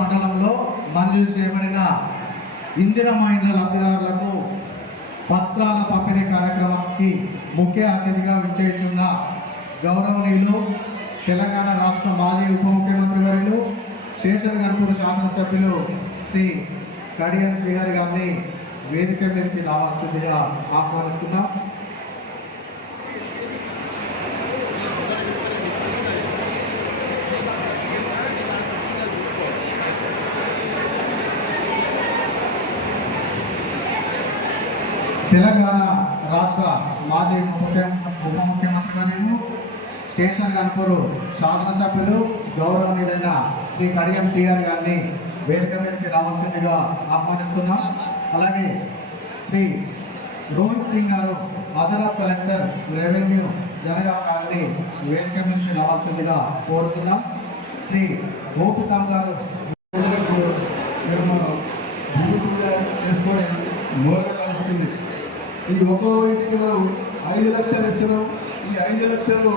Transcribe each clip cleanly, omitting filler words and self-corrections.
మండలంలో మంజూరు చేయబడిన ఇందిరమ్మ ఇండ్ల లబ్ధిదారులకు పత్రాల పంపిణీ కార్యక్రమానికి ముఖ్య అతిథిగా విచ్చేస్తున్న గౌరవనీయులు తెలంగాణ రాష్ట్ర మాజీ ఉప ముఖ్యమంత్రి వర్యులు శేషన్ గన్పూర్ శాసనసభ్యులు శ్రీ కడియం శ్రీహరి గారిని వేదిక మీదకి రావాల్సిందిగా ఆహ్వానిస్తున్నాం. తెలంగాణ రాష్ట్ర మాజీ ఉప ముఖ్యమంత్రి వర్యులు శేషన్ గన్పూర్ శాసనసభ్యులు గౌరవనీయులైన శ్రీ కడియం శ్రీహరి గారిని వేదిక మీదకి రావాల్సిందిగా ఆహ్వానిస్తున్నాం. అలాగే శ్రీ రోహిత్ సింగ్ గారు అదనపు కలెక్టర్ రెవెన్యూ జనగామ గారిని వేదిక మీదకి రావాల్సిందిగా కోరుతున్నాం. శ్రీ గోపికాం గారు చేసుకోవడం మోరగా కలుస్తుంది. ఈ ఒక్కో ఇంటికి మనం 5 లక్షలు ఇస్తున్నాం. ఈ 5 లక్షలు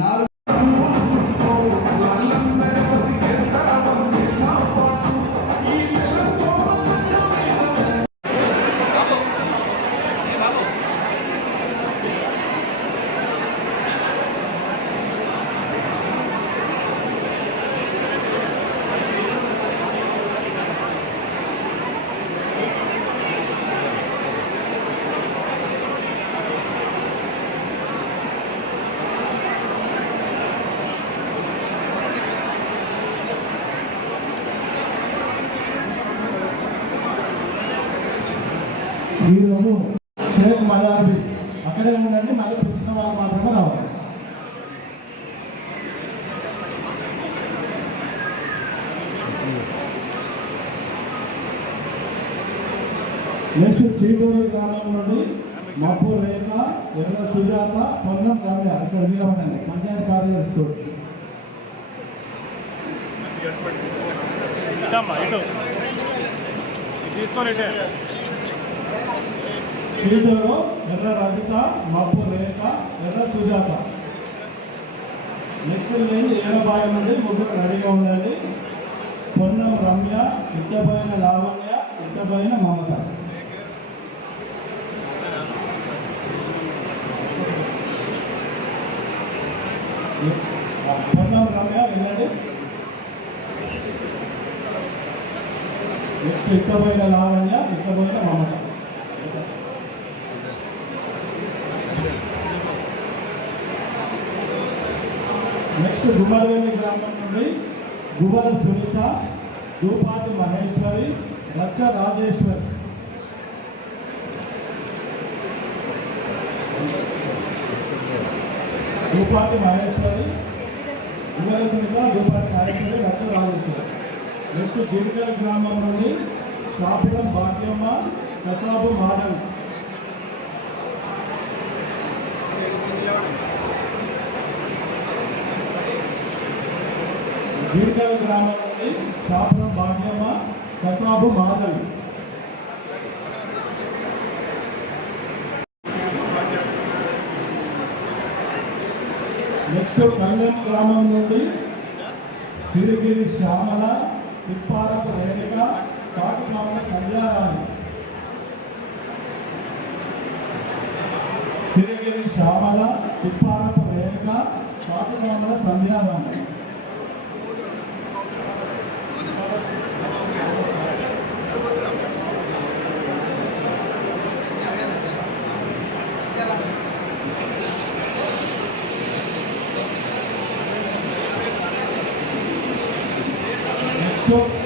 4 ఈరోజు షేక్ మజార్బీ అక్కడే ఉండండి, మళ్ళీ పిలిచిన వాళ్ళు మాత్రమే రావాలి. నెక్స్ట్ చీడూరు గ్రామం నుండి మప్పు రేఖ, ఎర్ర సుజాత, పొన్నం రమ్య ఇక్కడ నిలబడండి. పంచాయతీ కార్యదర్శి చీడూరు, ఎర్ర రజిత, మప్పు రేఖ, ఎర్ర సుజాత. నెక్స్ట్ లేని ఏరబాయ నుండి ముగ్గురు రెడీగా ఉండాలి. పొన్నం రమ్య, ఇట్టబోయిన లావణ్య, ఇట్టబోయిన మమత. పొన్నం రమ్య వినండి. నెక్స్ట్ ఇట్టబోయిన లావణ్య, ఇట్టబోయిన మమత. నెక్స్ట్ గుమ్మడివేలి గ్రామం నుండి గువ్వల సునీత, దూపాటి మహేశ్వరి, రచ్చ రాజేశ్వరి. దూపాటి మహేశ్వరి, గువ్వల సునీత, దూపాటి మహేశ్వరి, రచ్చ రాజేశ్వరి. నెక్స్ట్ గిరికల్ గ్రామం నుండి షాపురం భాగ్యమ్మ, కసాబు మాధవి. గిరికల్ గ్రామం నుండి షాపురం భాగ్యమ్మ, కసాబు మాధవి. నెక్స్ట్ కళ్యాణ్ గ్రామం నుండి సిరిగిరి శ్యామల, తిప్పారపు రేణిక, కాకిమామ కళ్యాణాన్ని. సిరిగిరి శ్యామల, తిప్పారపు రేణిక, కాకిమామ సంధ్యారాణి.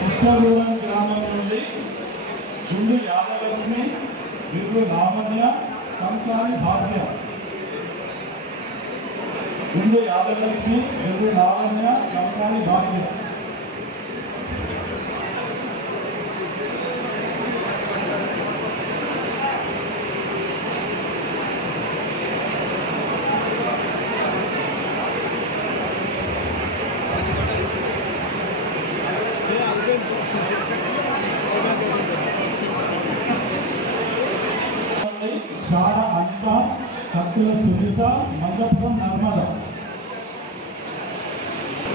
కృష్ణగూడెం గ్రామం నుండి గుండు యాదలక్ష్మి, విరుగు లావణ్య, కంసాని భాగ్య. గుండు యాదలక్ష్మి, విరుగు లావణ్య, కంసాని భాగ్య. షాడ అనిత, సత్తుల సునీత, మందపురం నర్మద.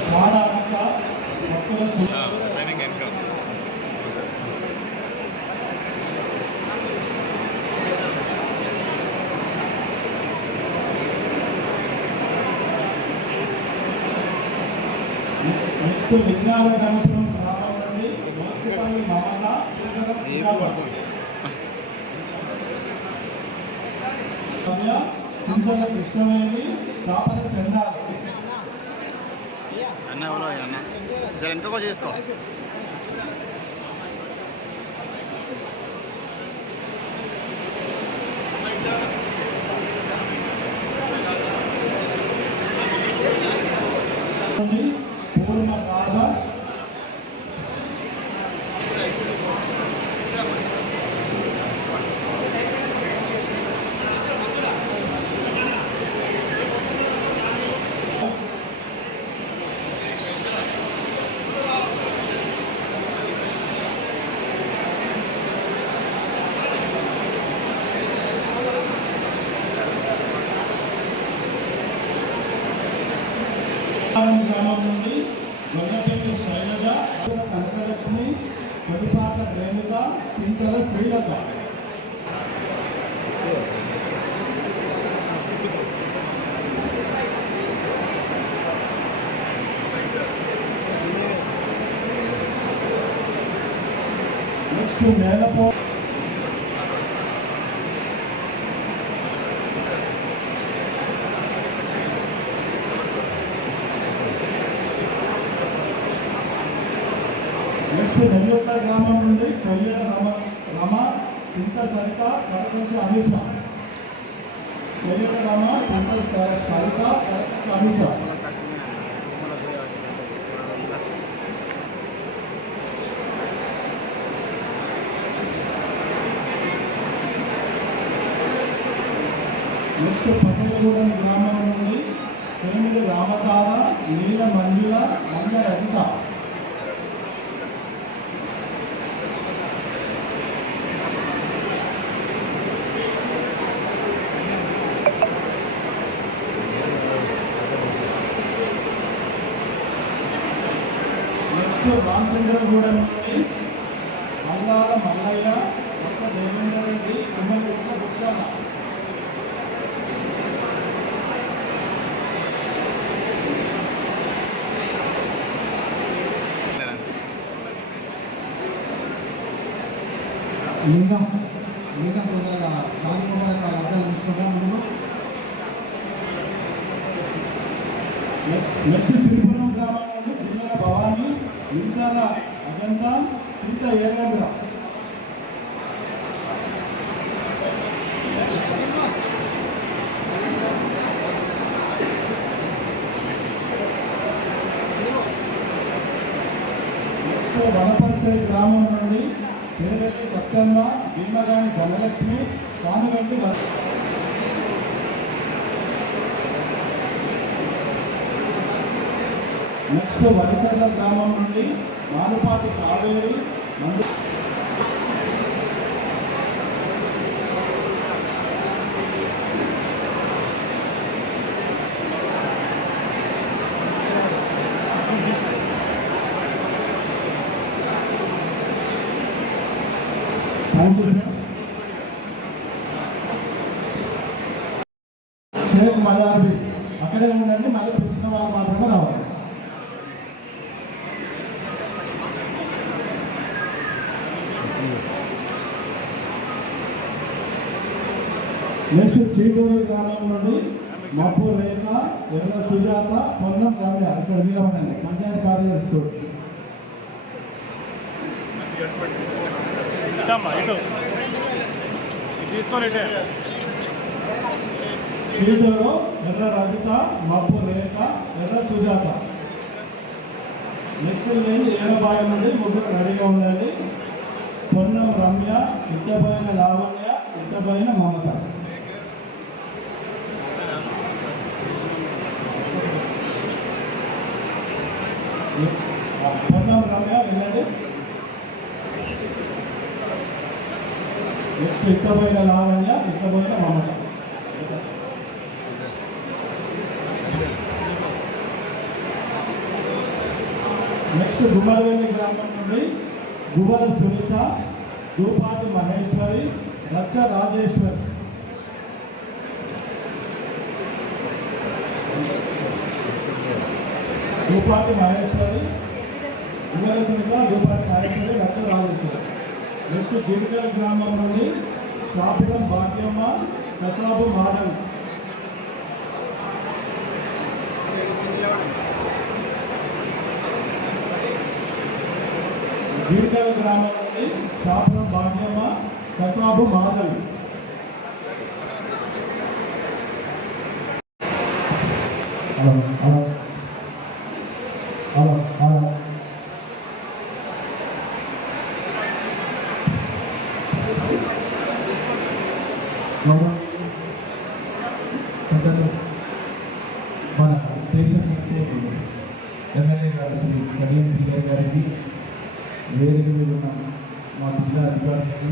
షాడ అనిత, సత్తుల సునీత. గణపురం గ్రామం నుండి మోత్తిపల్లి మమత చింతల కృష్ణవేణి చాపల చందాలు. అన్న ఎవరో అన్న జర ఎంతకో చేసుకో. పూర్ణ గాథ గ్రామం నుండి గొల్లపెట్టి శైలజ, కనకలక్ష్మి, కొడిపాట రేణుక, చింతల శ్రీలత. నెక్స్ట్ మేలపో నెక్స్ట్ నెల్లూరు గ్రామం నుండి కొయ్య రమ చింత సరిత కడకంచి అమిష. కొయ్య రమ చింత సరిత కడకంచి అమిష. నెక్స్ట్ పట్టణగూడెం గ్రామం నుండి తొమ్మిది రామతార నీల మంజుల మంద రజిత. నెక్స్ట్ రామచంద్రగూడెం నుండి మల్లాల మల్లయ్య, కొత్త దేవేంద్ర రెడ్డి, కుమ్మగుట్ట బుచ్చాల. లింగం తొందరగా రాజకుమారి అర్థాలు తీసుకుంటాం. నెక్స్ట్ సిరిపురం గ్రామం నుండి పిల్లల భవాని, విశాల అజంతా, చింత ఏలేంద్ర. నెక్స్ట్ వనపర్తి గ్రామం నుండి చిరరెడ్డి సత్యమ్మ, భీమగాని ధనలక్ష్మి, కానుగంటి నెక్స్ట్ వరిసర్ల గ్రామం నుండి మానుపాటి కావేరి మందు. Thank you sir. Shaik Mazarbi అక్కడే ఉండండి, మళ్ళీ పిలిచిన వాళ్ళు మాత్రమే రావాలి. నెక్స్ట్ చీడూరు గ్రామం నుండి మప్పు రేఖ, ఎర్ర సుజాత, పొన్నం రమ్య. ఇక్కడ నిలబడండి, పంచాయతీ కార్యదర్శి. చీడూరు ఎర్ర రజిత, మప్పు రేఖ, ఎర్ర సుజాత. నెక్స్ట్ నేను ఏలబాయి నుండి ముగ్గురు రెడీగా ఉండండి. పొన్నం రమ్య, ఇట్టబోయిన లావణ్య, ఇట్టబోయిన మమత. పొన్నం రమ్య వెళ్ళండి. నెక్స్ట్ ఇట్టబోయిన లావణ్య, ఇట్టబోయిన మమత. నెక్స్ట్ గుమ్మడివెల్లి గ్రామం నుండి గువ్వల సునీత, దూపాటి మహేశ్వరి, రచ్చ రాజేశ్వరి. దూపాటి మహేశ్వరి, యువరసునిగా రూపాయలు నాయకులు లక్ష రాజేశ్వరు. నెక్స్ట్ జీవికల్ గ్రామం నుండి షాపురం భాగ్యమ్మ కసాబు మాధవ్. జీవికల్ గ్రామం నుండి షాపురం భాగ్యమ్మ కసాబు మాధవ్. మన స్టేషన్ ఎమ్మెల్యే గారు శ్రీ కడియం శ్రీగారి గారికి, వేదిక మీద ఉన్న మా జిల్లా అధికారులకి,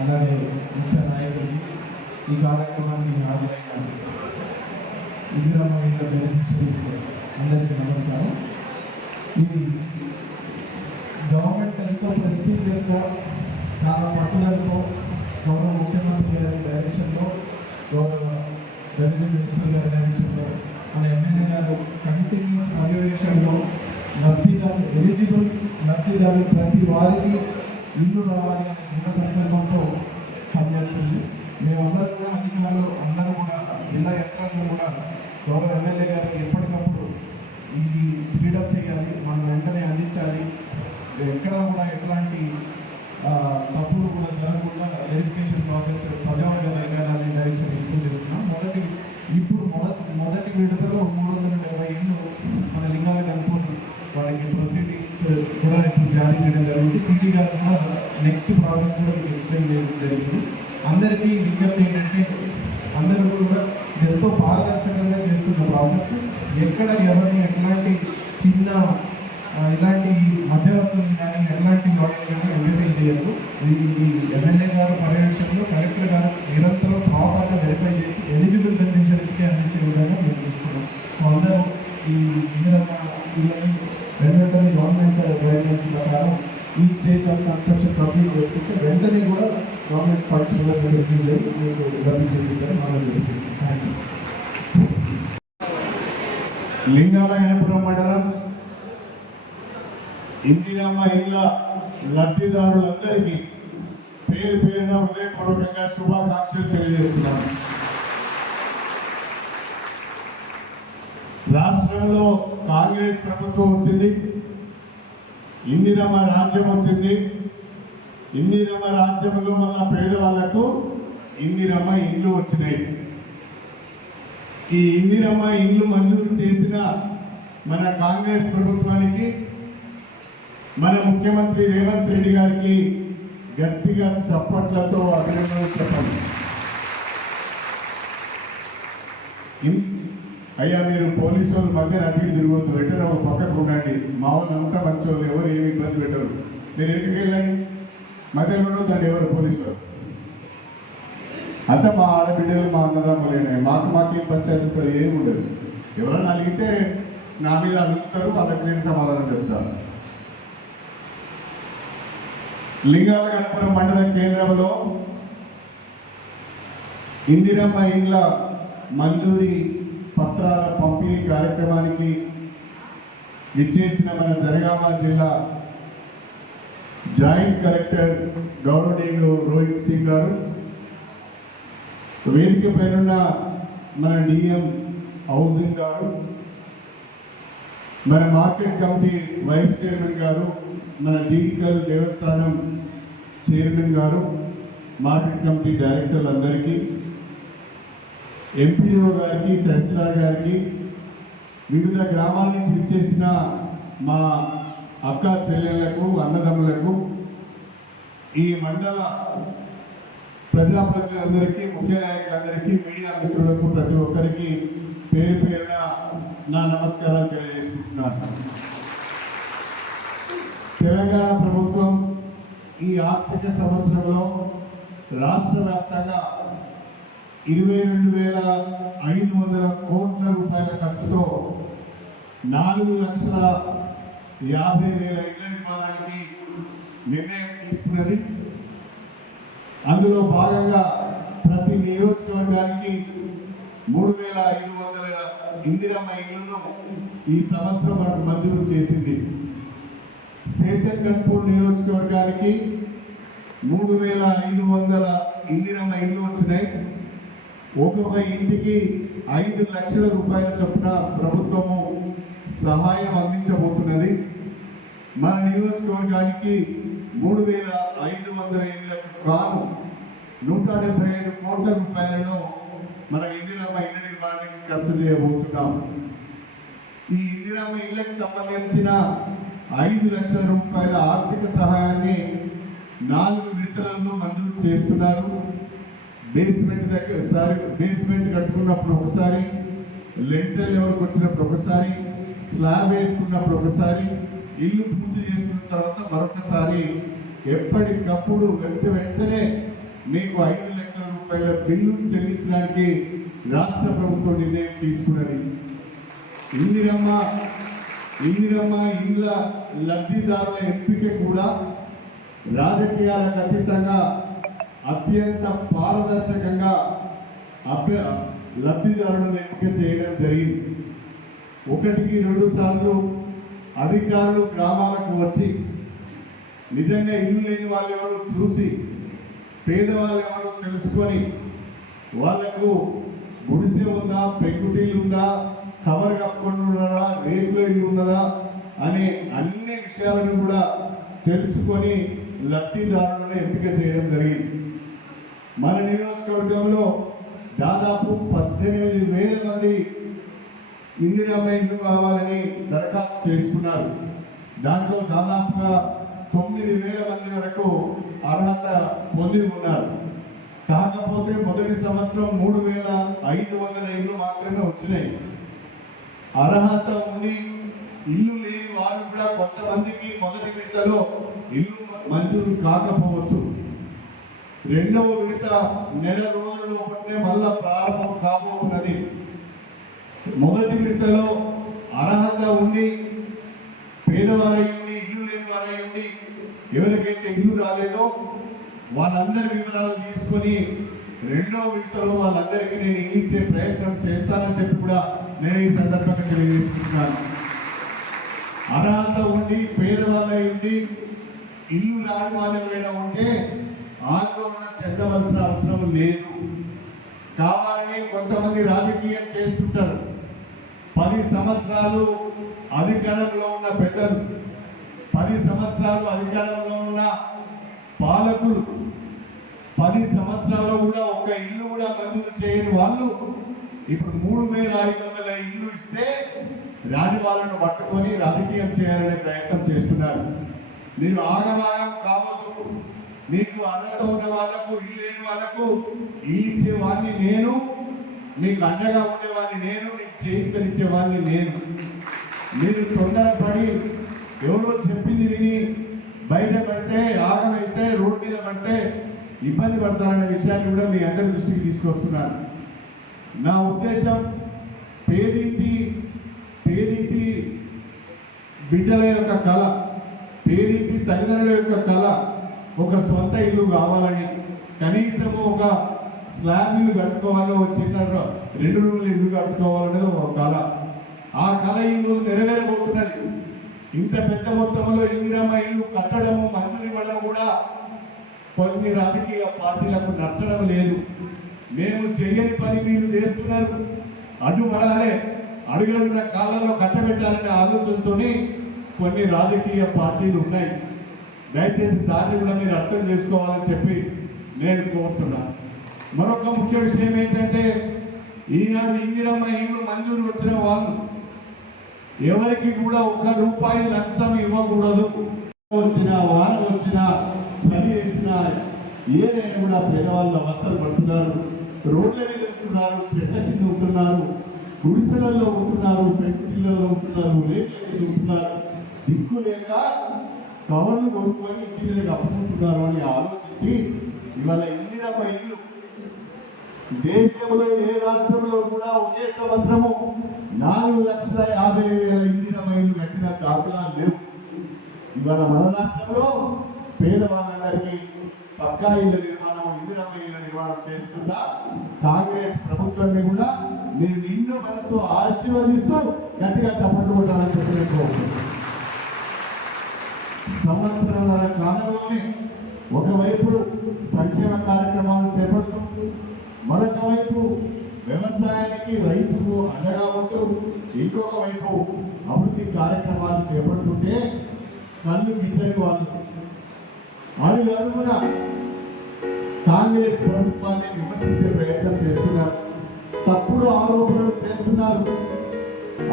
అలాగే ముఖ్య నాయకులకి, ఈ కార్యక్రమానికి హాజరైన ఇందిరమ్మ ఇళ్ళ బెనిఫిషరీస్ అందరికీ నమస్కారం. ఇది గవర్నమెంట్ ఎంతో ప్రెస్టీజియస్గా చాలా పట్టుదలతో గౌరవ ముఖ్యమంత్రి గారి డైరెక్షన్లో, గౌరవ రెవెన్యూ మినిస్టర్ గారి డైరెక్షన్లో, మన ఎమ్మెల్యే గారు కంటిన్యూస్ పర్యవేక్షణలో ఎలిజిబుల్ లబ్ధిదారులు ప్రతి వారికి ఇల్లు రావాలి అనే దృఢ సంకల్పంతో పనిచేస్తుంది. మేమందరూ కూడా అధికారులు అందరూ కూడా జిల్లా యంత్రాంగం కూడా గౌరవ ఎమ్మెల్యే గారికి ఎప్పటికప్పుడు ఇది స్పీడప్ చేయాలి, మనం వెంటనే అందించాలి, ఎక్కడా కూడా ఎట్లాంటి తప్పులు కూడా జరగకుండా వెరిఫికేషన్ ప్రాసెస్ సజావుగా జరగాలని డైరెక్షన్ ఇస్తూ చేస్తున్నాం. మొదటి విడతలో 370 ఇళ్ళు మన లింగాల కనుక్కొని వాళ్ళకి ప్రొసీడింగ్స్ కూడా ఇప్పుడు జారీ చేయడం జరుగుతుంది. పీటీ గారు కూడా నెక్స్ట్ ప్రాసెస్ కూడా మీకు ఎక్స్ప్లెయిన్ చేయడం జరిగింది. అందరికీ విజ్ఞప్తి ఏంటంటే అందరూ కూడా ఎంతో పారదర్శకంగా చేస్తున్న ప్రాసెస్. ఎక్కడ ఎవరిని ఎట్లాంటి చిన్న ఇలాంటి మధ్యవర్తులు కానీ ఎలాంటి వాటిని కానీ వెరిఫై చేయరు. ఈ ఎమ్మెల్యే గారు పర్యవేక్షణలో కలెక్టర్ గారు నిరంతరం ప్రాపర్గా వెరిఫై చేసి ఎలిజిబుల్ బెనిఫిషరీస్కి అందించే విధంగా మేము చూస్తున్నాం. అందరూ ఈ వెంటనే గవర్నమెంట్ గైడ్లైన్స్ ప్రకారం ఈ స్టేజ్ ఆఫ్ కన్స్ట్రక్షన్ కంప్లీట్ చేసుకుంటే వెంటనే కూడా గవర్నమెంట్ ఫండ్స్ కూడా రిలీజ్ చేసి మీకు లబ్ధి చేయించాలని మనం చేసుకుంటాం. Thank you. లింగాలయనపురం మండలం ఇందిరమ్మ ఇళ్ళ లబ్ధిదారులందరికీ పేరు పేరున హృదయపూర్వకంగా శుభాకాంక్షలు తెలియజేస్తున్నాను. రాష్ట్రంలో కాంగ్రెస్ ప్రభుత్వం వచ్చింది, ఇందిరమ్మ రాజ్యం వచ్చింది. ఇందిరమ్మ రాజ్యంలో మన పేదవాళ్లకు ఇందిరమ్మ ఇల్లు వచ్చినాయి. ఈ ఇందిరమ్మ ఇల్లు మంజూరు చేసిన మన కాంగ్రెస్ ప్రభుత్వానికి, మన ముఖ్యమంత్రి రేవంత్ రెడ్డి గారికి గట్టిగా చప్పట్లతో అభినందనలు చెప్పండి. అయ్యా, మీరు పోలీసు వాళ్ళు మధ్య అటు తిరగొద్దు, వెంటనే ఒక పక్కకు ఉండండి. మా వాళ్ళు అంతా మంచి వాళ్ళు, ఎవరు ఏమి ఇబ్బంది పెట్టరు. మీరు ఎటుకు వెళ్ళండి, మధ్యలో ఉండొద్దండి ఎవరు పోలీసు వాళ్ళు. అంతా మా ఆడబిడ్డలు, మా అన్నదమ్ములేనే. మాకేం పంచాయతీ ఏమి ఉండదు. ఎవరన్నా అడిగితే నా మీద అడుగుతారు, వాళ్ళకి నేను సమాధానం చెప్తాను. లింగాలగనపురం మండల కేంద్రంలో ఇందిరమ్మ ఇండ్ల మంజూరీ పత్రాల పంపిణీ కార్యక్రమానికి ఇచ్చేసిన మన జనగామ జిల్లా జాయింట్ కలెక్టర్ గౌరవనీయులు రోహిత్ సింగ్ గారు, వేదిక పైన మన డిఎం హౌసింగ్ గారు, మన మార్కెట్ కమిటీ వైస్ చైర్మన్ గారు, మన జీవికల్ దేవస్థానం చైర్మన్ గారు, మార్కెట్ కమిటీ డైరెక్టర్లు అందరికీ, ఎంపీడీఓ గారికి, తహసీల్దార్ గారికి, వివిధ గ్రామాల నుంచి విచ్చేసిన మా అక్క చెల్లెళ్లకు, అన్నదమ్ములకు, ఈ మండల ప్రజాప్రతినిధులందరికీ, ముఖ్య నాయకులందరికీ, మీడియా మిత్రులకు, ప్రతి ఒక్కరికి పేరు పేరున నా నమస్కారాలు తెలియజేసుకుంటున్నాను. తెలంగాణ ప్రభుత్వం ఈ ఆర్థిక సంవత్సరంలో రాష్ట్ర వ్యాప్తంగా 22,500 కోట్ల రూపాయల ఖర్చుతో 4,50,000 ఇళ్ల నిర్మాణానికి నిర్ణయం తీసుకున్నది. అందులో భాగంగా ప్రతి నియోజకవర్గానికి 3,500 ఇందిరమ్మ ఇళ్లను ఈ సంవత్సరం మనకు మంజూరు చేసింది. స్టేషన్ కన్పూర్ నియోజకవర్గానికి 3,500 ఇందిరమ్మ ఇల్లు వచ్చినాయి. ఒక్కొక్క ఇంటికి 5 లక్షల రూపాయల చొప్పున ప్రభుత్వము సహాయం అందించబోతున్నది. మన నియోజకవర్గానికి 3,500 ఇళ్లకు గాను 175 కోట్ల రూపాయలను మన ఇందిరమ్మ ఇళ్ల నిర్మాణానికి ఖర్చు చేయబోతున్నాం. ఈ ఇందిరమ్మ ఇళ్లకు సంబంధించిన 5 లక్షల రూపాయల ఆర్థిక సహాయాన్ని 4 విడతలలో మంజూరు చేస్తున్నారు. బేస్మెంట్ కట్టుకున్నప్పుడు ఒకసారి, లెంటల్ ఎవరికి వచ్చినప్పుడు ఒకసారి, స్లాబ్ వేసుకున్నప్పుడు ఒకసారి, ఇల్లు పూర్తి చేసుకున్న తర్వాత మరొకసారి ఎప్పటికప్పుడు వెంటనే మీకు 5 లక్షల రూపాయల బిల్లు చెల్లించడానికి రాష్ట్ర ప్రభుత్వం నిర్ణయం తీసుకున్నది. ఇందిరమ్మ ఇండ్ల లబ్ధిదారుల ఎంపిక కూడా రాజకీయాలకు అతీతంగా అత్యంత పారదర్శకంగా లబ్ధిదారులను ఎంపిక చేయడం జరిగింది. 1-2 సార్లు అధికారులు గ్రామాలకు వచ్చి నిజంగా ఇల్లు లేని వాళ్ళు ఎవరు చూసి, పేదవాళ్ళు ఎవరో తెలుసుకొని, వాళ్లకు గుడిసె ఉందా, పెంకుటిల్లు ఉందా, కవర్ కప్పుకొని ఉన్నారా, రేకుల ఇల్లు ఉన్నదా అనే అన్ని విషయాలను కూడా తెలుసుకొని లబ్ధిదారులను ఎంపిక చేయడం జరిగింది. మన నియోజకవర్గంలో దాదాపు 18,000 మంది ఇందిరమ్మ ఇల్లు కావాలని దరఖాస్తు చేసుకున్నారు. దాంట్లో దాదాపుగా 9,000 మంది వరకు అర్హత పొంది ఉన్నారు. కాకపోతే మొదటి సంవత్సరం 3,500 ఇల్లు మాత్రమే వచ్చినాయి. అర్హత ఉండి ఇల్లు లేని వారు కూడా కొంతమందికి మొదటి విడతలో ఇల్లు మంజూరు కాకపోవచ్చు. రెండవ విడత నెల రోజుల్లో ఒకటే మళ్ళా ప్రారంభం కాబోతున్నది. మొదటి విడతలో అర్హత ఉండి పేదవారై ఉండి, ఇల్లు లేని వారై ఉండి, ఎవరికైతే ఇల్లు రాలేదో వాళ్ళందరి వివరాలు తీసుకొని రెండో విడతలో వాళ్ళందరికీ నేను ఇల్లు ఇచ్చే ప్రయత్నం చేస్తానని చెప్పి కూడా నేను ఈ సందర్భంగా తెలియజేస్తున్నాను. అర్హత ఉండి పేదవాళ్ళై ఉండి ఇల్లు రాని వాళ్ళు ఎవరైనా ఉంటే ఆందోళన చెందవలసిన అవసరం లేదు. కావాలని కొంతమంది రాజకీయం చేస్తుంటారు. 10 సంవత్సరాలు అధికారంలో ఉన్న పెద్దలు, 10 సంవత్సరాలు అధికారంలో ఉన్న పాలకులు, 10 సంవత్సరాల్లో కూడా ఒక ఇల్లు కూడా మంజూరు చేయని వాళ్ళు ఇప్పుడు 3,500 ఇల్లు ఇస్తే రాని వాళ్ళను పట్టుకొని రాజకీయం చేయాలనే ప్రయత్నం చేస్తున్నారు. మీరు ఆగమాగం కావద్దు. మీకు అర్హత ఉన్న వాళ్ళకు, ఇల్లు లేని వాళ్ళకు ఇల్లు ఇచ్చేవాడిని నేను, మీకు అండగా ఉండేవాడిని నేను, మీకు చేయించనిచ్చేవాడిని నేను. మీరు తొందరపడి ఎవరో చెప్పింది విని బయట పడితే, ఆగమైతే, రోడ్డు మీద పడితే ఇబ్బంది పడతారనే విషయాన్ని కూడా మీ అందరి దృష్టికి తీసుకొస్తున్నాను. నా ఉద్దేశం పేదింటి బిడ్డల యొక్క కళ, పేదింటి తల్లిదండ్రుల యొక్క కళ ఒక సొంత ఇల్లు కావాలని, కనీసము ఒక స్లాబ్ ఇల్లు కట్టుకోవాలి, ఒక చిన్న 2 రూముల ఇల్లు కట్టుకోవాలనేది ఒక కళ. ఆ కళ ఈరోజు నెరవేరబోతున్నది. ఇంత పెద్ద మొత్తంలో ఇందిరమ్మ ఇల్లు కట్టడము, మంజూరు ఇవ్వడం కూడా కొన్ని రాజకీయ పార్టీలకు నచ్చడం లేదు. మేము చేయని పని మీరు చేస్తున్నారు, అడ్డుపడాలి, అడుగుల కాళ్ళలో కట్టబెట్టాలనే ఆలోచనతో కొన్ని రాజకీయ పార్టీలు ఉన్నాయి. దయచేసి దాన్ని కూడా మీరు అర్థం చేసుకోవాలని చెప్పి నేను కోరుతున్నాను. మరొక ముఖ్య విషయం ఏంటంటే, ఈనాడు ఇందిరమ్మ ఇల్లు మంజూరు వచ్చిన వాళ్ళు ఎవరికి కూడా ₹1 లంచం ఇవ్వకూడదు. వచ్చినా, వాన వచ్చినా, చలి వేసినా, ఏదైనా కూడా పేదవాళ్ళు అవస్థలు పడుతున్నారు. రోడ్ల మీద ఉంటున్నారు, చెట్ల కింద ఉంటున్నారు, గుడిసెలలో ఉంటున్నారు, పెంకుటిళ్ళలో ఉంటున్నారు, రేట్ల మీద ఉంటున్నారు. దిక్కు లేక కవర్లు కొనుక్కొని ఇంటి మీద కప్పుకుంటున్నారు అని ఆలోచించి ఇవాళ ఇందిరమ్మ ఇల్లు దేశంలో ఏ రాష్ట్రంలో కూడా ఒకే సంవత్సరము 4,50,000 ఇందిరమ్మ ఇల్లు కట్టిన దాఖలాలు లేవు. ఇవాళ మన రాష్ట్రంలో పేదవాళ్ళందరికీ పక్కా ఇళ్ళ నిర్మాణం, ఇందిరమ్మ ఇళ్ళ నిర్మాణం చేస్తున్న కాంగ్రెస్ ప్రభుత్వాన్ని కూడా మీరు నిండు మనసుతో ఆశీర్వదిస్తూ గట్టిగా చప్పట్లు కొట్టాలని చెప్పి సంవత్సరాల కాలంలోనే ఒకవైపు సంక్షేమ కార్యక్రమాలు చేపడుతూ మరొక వైపు వ్యవసాయానికి రైతుకు అండగా ఉంటూ ఇంకొక వైపు అభివృద్ధి కార్యక్రమాలు చేపడుతుంటే కళ్ళు గిట్టని వాళ్ళు అడుగడుగున కాంగ్రెస్ ప్రభుత్వాన్ని విమర్శించే ప్రయత్నం చేస్తున్నారు, తప్పుడు ఆరోపణలు చేస్తున్నారు.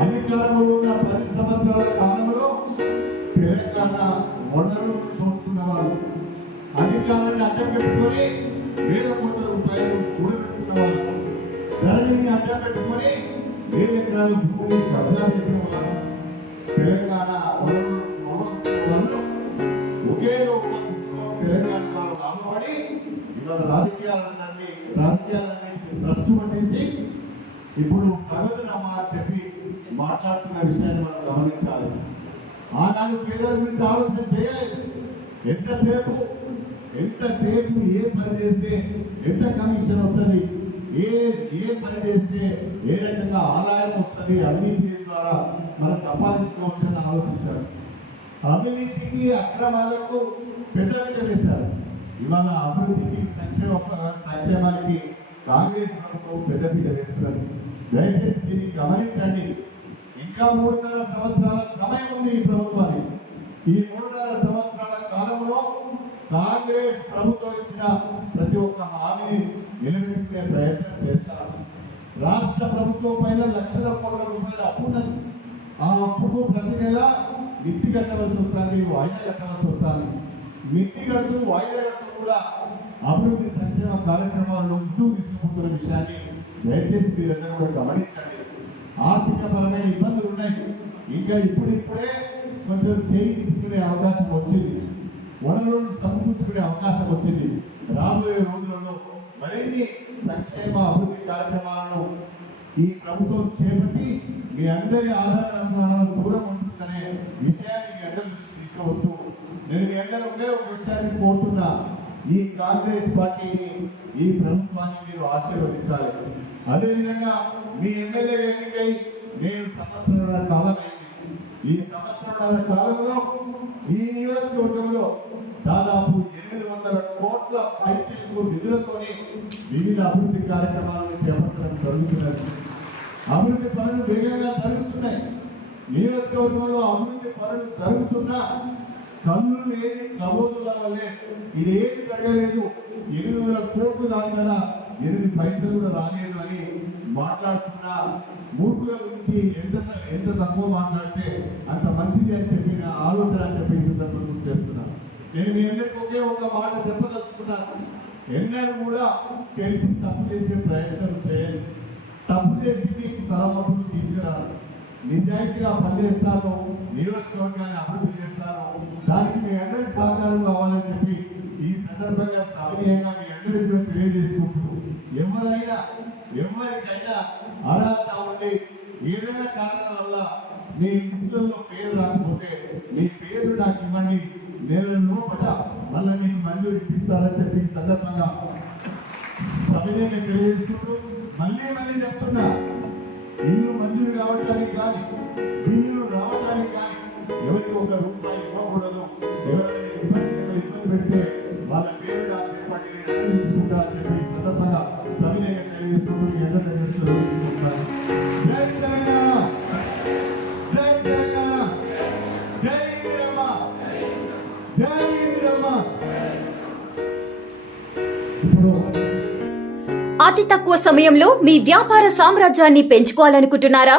అధికారంలో ఉన్న 10 సంవత్సరాల కాలంలో తెలంగాణ వనరులను దోచుకున్న వారు, అధికారాన్ని అడ్డం పెట్టుకొని వేల కోట్ల రూపాయలు కూడబెట్టుకున్న వారు, ధరణిని అడ్డం పెట్టుకొని వేల ఎకరాల భూమిని కబ్జా చేసిన వారు, తెలంగాణ వనరులు ఒకే తెలంగాణ లాభపడి ఇవాళ రాజకీయాలన్నీ భ్రష్టు పట్టించి ఇప్పుడు ప్రగతినమ్మా అని చెప్పి మాట్లాడుతున్న విషయాన్ని మనం గమనించాలి. ఆనాడు పేదల గురించి ఆలోచన చేయాలి. ఎంతసేపు ఏ పని చేస్తే ఎంత కమిషన్ వస్తుంది, ఏ పని చేస్తే ఏ రకంగా ఆదాయం వస్తుంది, అవినీతి ద్వారా మనం సంపాదించుకోవచ్చని ఆలోచించారు. అవినీతికి అక్రమాలకు పెద్దపీట వేశారు. ఇవాళ అభివృద్ధికి సంక్షేమానికి కాంగ్రెస్ ప్రభుత్వం పెద్దపీట వేస్తున్నారు. దయచేసి దీన్ని గమనించండి. ఇంకా 3.5 సంవత్సరాల సమయం ఉంది ఈ ప్రభుత్వానికి. ఈ 3.5 సంవత్సరాల కాలంలో కాంగ్రెస్ ప్రభుత్వం ఇచ్చిన ప్రతి ఒక్క హామీని నిలబెట్టుకునే ప్రయత్నం చేస్తారు. రాష్ట్ర ప్రభుత్వం పైన లక్షల కోట్ల రూపాయల అప్పు ఉన్నది. ఆ అప్పుకు ప్రతి నెల మిత్తి కట్టవలసి వస్తుంది, వాయిదా కట్టవలసి వస్తుంది. మిత్తి కడుతూ వాయిదా కడుతూ కూడా అభివృద్ధి సంక్షేమ కార్యక్రమాలను ముందుకు తీసుకుపోతున్న విషయాన్ని దయచేసి మీరందరూ కూడా గమనించండి. ఆర్థిక పరమైన ఇబ్బందులు ఉన్నాయి. ఇంకా ఇప్పుడిప్పుడే కొంచెం చేయి తిప్పుకునే అవకాశం వచ్చింది, వనరులను సమకూర్చుకునే అవకాశం వచ్చింది. రాబోయే రోజులలో మరిన్ని సంక్షేమ అభివృద్ధి కార్యక్రమాలను ఈ ప్రభుత్వం చేపట్టి మీ అందరి ఆధారాలను దూరం ఉంటుందనే విషయాన్ని మీ అందరి దృష్టికి తీసుకువస్తూ నేను మీ అందరూ ఒకే ఒక విషయాన్ని కోరుతున్నా. ఈ కాంగ్రెస్ పార్టీని, ఈ ప్రభుత్వాన్ని మీరు ఆశీర్వదించాలి. అదేవిధంగా మీ ఎమ్మెల్యే ఎన్నికై నేను సంవత్సరాల కాలమైంది. ఈ సంవత్సరాల కాలంలో ఈ నియోజకవర్గంలో దాదాపు 800 కోట్ల పైచిలకు నిధులతోనే వివిధ అభివృద్ధి కార్యక్రమాలను చేపట్టడం జరుగుతున్నది. అభివృద్ధి పనులు వేగంగా జరుగుతున్నాయి. నియోజకవర్గంలో అభివృద్ధి పనులు జరుగుతున్నా కళ్ళు లేని కబోదుల వల్లే ఇదేమి జరగలేదు, 800 కోట్లు కాదు కదా, 8 పైసలు కూడా రాలేదు అని మాట్లాడుతున్న మూర్ఖుల గురించి ఎంత తక్కువ మాట్లాడితే అంత మంచిది అని చెప్పిన ఆలోచన అని చెప్పి సందర్భంగా చేస్తున్నాను. నేను మీ అందరికీ ఒకే ఒక మాట చెప్పదలుచుకున్నాను. ఎన్నడూ కూడా తెలిసి తప్పు చేసే ప్రయత్నం చేయాలి. తప్పు చేసి మీకు తలమప్పులు తీసుకురాదు. నిజాయితీగా పనిచేస్తాను, నియోజకవర్గాన్ని అభివృద్ధి చేస్తాను. దానికి మీ అందరికి సహకారం కావాలని చెప్పి ఈ సందర్భంగా సవినయంగా మీ అందరికీ కూడా తెలియజేసుకుంటూ, ఎవరికైనా అర్హత ఉండి ఏదైనా కారణం వల్ల మీ లిస్టులలో పేరు రాకపోతే మీ పేరు నాకు ఇవ్వండి, నెల లోపల మళ్ళీ మీకు మంజూరు ఇప్పిస్తారని చెప్పి ఈ సందర్భంగా సవినయంగా తెలియజేసుకుంటూ మళ్ళీ చెప్తున్నా, ఇల్లు మంజూరు కావడానికి కానీ బిల్లులు రావడానికి కానీ ఎవరికి ఒక రూపాయి ఇవ్వకూడదు. ఎవరైనా ఇబ్బంది పెడితే వాళ్ళ పేరు నాకు చెప్పండి, నేను తీసుకుంటా అని చెప్పి ఈ సందర్భంగా సవినయంగా తెలియజేసుకుంటూ జై తెలంగాణ, జై తెలంగాణ, జై ఇందిరమ్మ, జై ఇందిరమ్మ. అతి తక్కువ సమయంలో మీ వ్యాపార సామ్రాజ్యాన్ని పెంచుకోవాలనుకుంటున్నారా?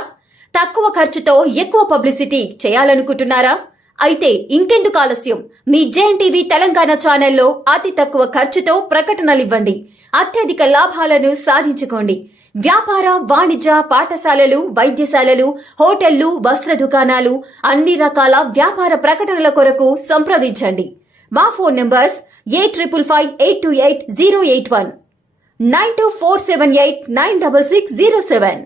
తక్కువ ఖర్చుతో ఎక్కువ పబ్లిసిటీ చేయాలనుకుంటున్నారా? అయితే ఇంకెందుకు ఆలస్యం? మీ జేఎన్టీవీ తెలంగాణ ఛానల్లో అతి తక్కువ ఖర్చుతో ప్రకటనలివ్వండి. అత్యధిక లాభాలను సాధించుకోండి. వ్యాపార, వాణిజ్య, పాఠశాలలు, వైద్యశాలలు, హోటళ్లు, వస్త్ర దుకాణాలు, అన్ని రకాల వ్యాపార ప్రకటనల కొరకు సంప్రదించండి. మా ఫోన్ నంబర్స్ 8558288081, 9247896607.